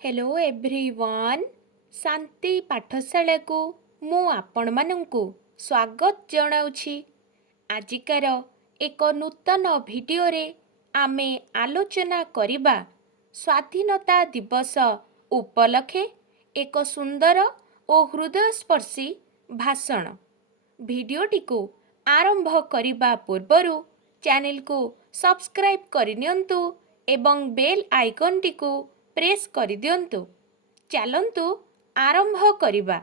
Hello everyone शांति पाठशाला को मु आपण मानंकु स्वागत जनाउछि। आजिकार एक नूतन भिडियो रे आमे आलोचना करिबा स्वाधीनता दिवस उपलक्षे एक सुंदर और हृदयस्पर्शी भाषण। भिडियोटी को आरंभ करिबा पूर्वरु चैनल को सब्सक्राइब करिनियंतु एवं बेल आइकन टी को प्रेस करिदियंतु। चलंतु आरंभ करिबा।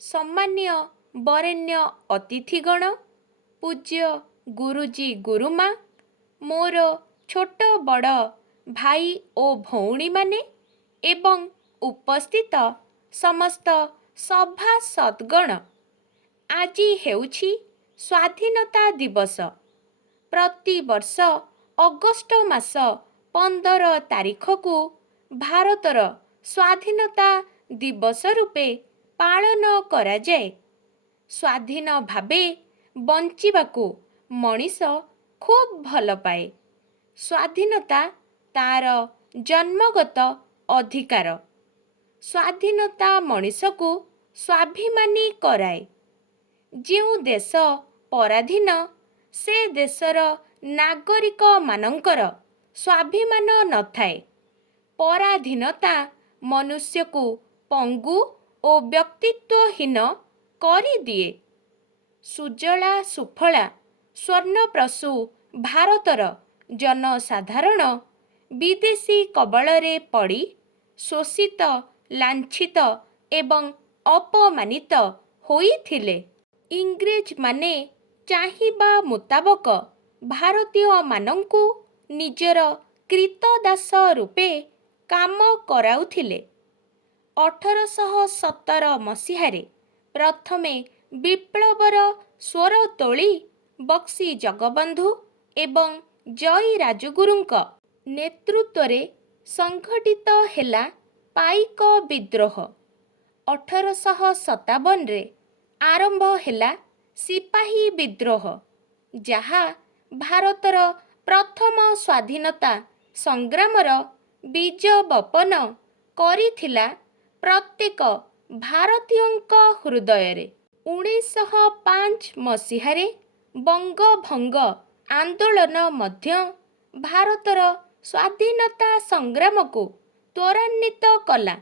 सम्मान्य वरेण्य अतिथिगण, पूज्य गुरुजी गुरुमा, मोर छोट बड़ भाई ओ भौणी माने एवं उपस्थित समस्त सभा सद्गण, आजी हेउछि स्वाधीनता दिवस। प्रति वर्ष अगस्ट मास 15 तारिख को भारतर स्वाधीनता दिवस रूपे पालन करा जाए। स्वाधीन भावे बंचिबाकू मनीष खूब भल पाए। स्वाधीनता तार जन्मगत अधिकार। स्वाधीनता मनीष को स्वाभिमानी कराए। जो देश पराधीन से देशर नागरिक मानंकर स्वाभिमान न थाए। पराधीनता मनुष्य को पंगु और व्यक्तित्वहीन करि दिए। सुजला सुफला स्वर्णप्रसू भारतर जनसाधारण विदेशी कबଳରେ पड़ी शोषित, लांछित एवं अपमानित होइथिले। इंग्रेज माने चाहिबा मुताबक भारतीय मानंकु निजर कृतदास रूपे काम कराउथिले। 1817 मसीहारे प्रथमे विप्लवर स्वर तोली बक्सी जगबंधु एवं जय राजगुरुଙ୍କ नेतृत्वरे संघटित हेला पाइक विद्रोह। 1857 रे आरंभ हेला सिपाही विद्रोह, जहा भारतर प्रथम स्वाधीनता संग्रामर बीज बपन करिथिला प्रत्येक भारतीयଙ୍କ हृदय। 1905 मसीहारे बंगभंग आंदोलन मध्य भारतर स्वाधीनता संग्राम को त्वरान्वित कला।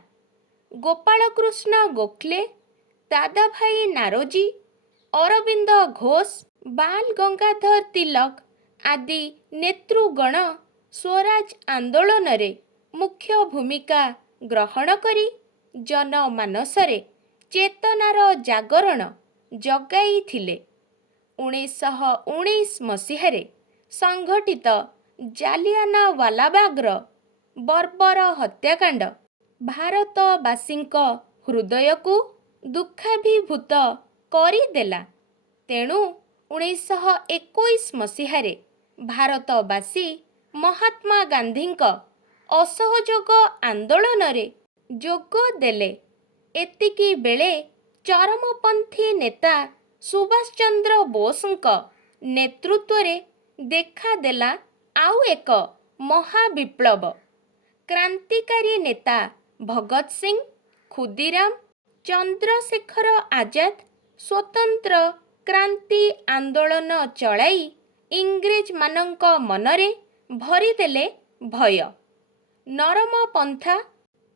गोपालकृष्ण गोखले, दादाभाई नारोजी, अरविंद घोष, बाल गंगाधर तिलक आदि नेतृगण स्वराज आंदोलन रे मुख्य भूमिका ग्रहण करी जनमानसरे चेतनार जागरण जगाई थिले। 1919 मसीहारे संघटित जालियानवालाबागर बर्बर हत्याकांड भारतवासींक हृदय को दुखाभिभूत करिदेला। तेणु 1921 मसीहारे भारतवासी महात्मा गांधींक असहयोग आंदोलन रे जोग देले। एतिकी बेले चरमपंथी नेता सुभाष चंद्र बोसଙ୍କ नेतृत्वरे देखा देला आउ एक महाविप्लव। क्रांतिकारी नेता भगत सिंह, खुदीराम, चंद्रशेखर आजाद स्वतंत्र क्रांति आंदोलन चलाई इंग्रेज मानंक मनरे भरिदेले भय। नरम पंथा,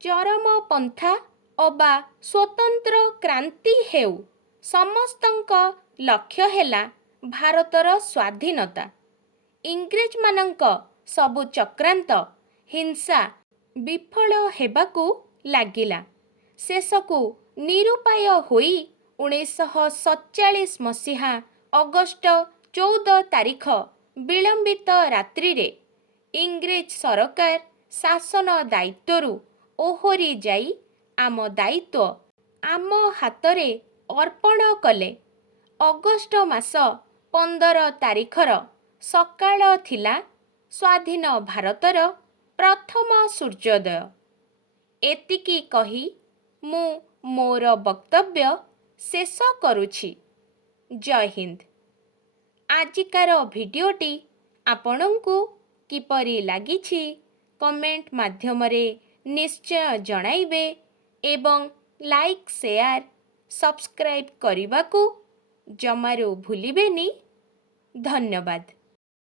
चरम पंथा अबा स्वतंत्र क्रांति हेउ, समस्तंक लक्ष्य हेला भारतर स्वाधीनता। इंग्रेज मानंक सबु चक्रांत हिंसा विफल हेबाकू लागिला। शेषकू निरुपाय होई 1947 मसीहा अगस्ट 14 तारिख विलंबित रात्रि रे इंग्रेज सरकार शासन दायित्वरू ओहरी जाई आम दायित्व आम हातरे अर्पण कले। अगस्ट मास 15 तारिखर सकाळ थिला स्वाधीन भारतर प्रथम सूर्योदय। एतिकी कही मु मोर वक्तव्य शेष करुछि। जय हिंद। आजिकार भिडियोटी आपणंकु किपरि लागिछि कमेंट माध्यमरे ନିଶ୍ଚୟ ଜଣାଇବେ ଏବଂ ଲାଇକ୍ ସେୟାର ସବସ୍କ୍ରାଇବ୍ କରିବାକୁ ଜମାରୁ ଭୁଲିବେନି। ଧନ୍ୟବାଦ।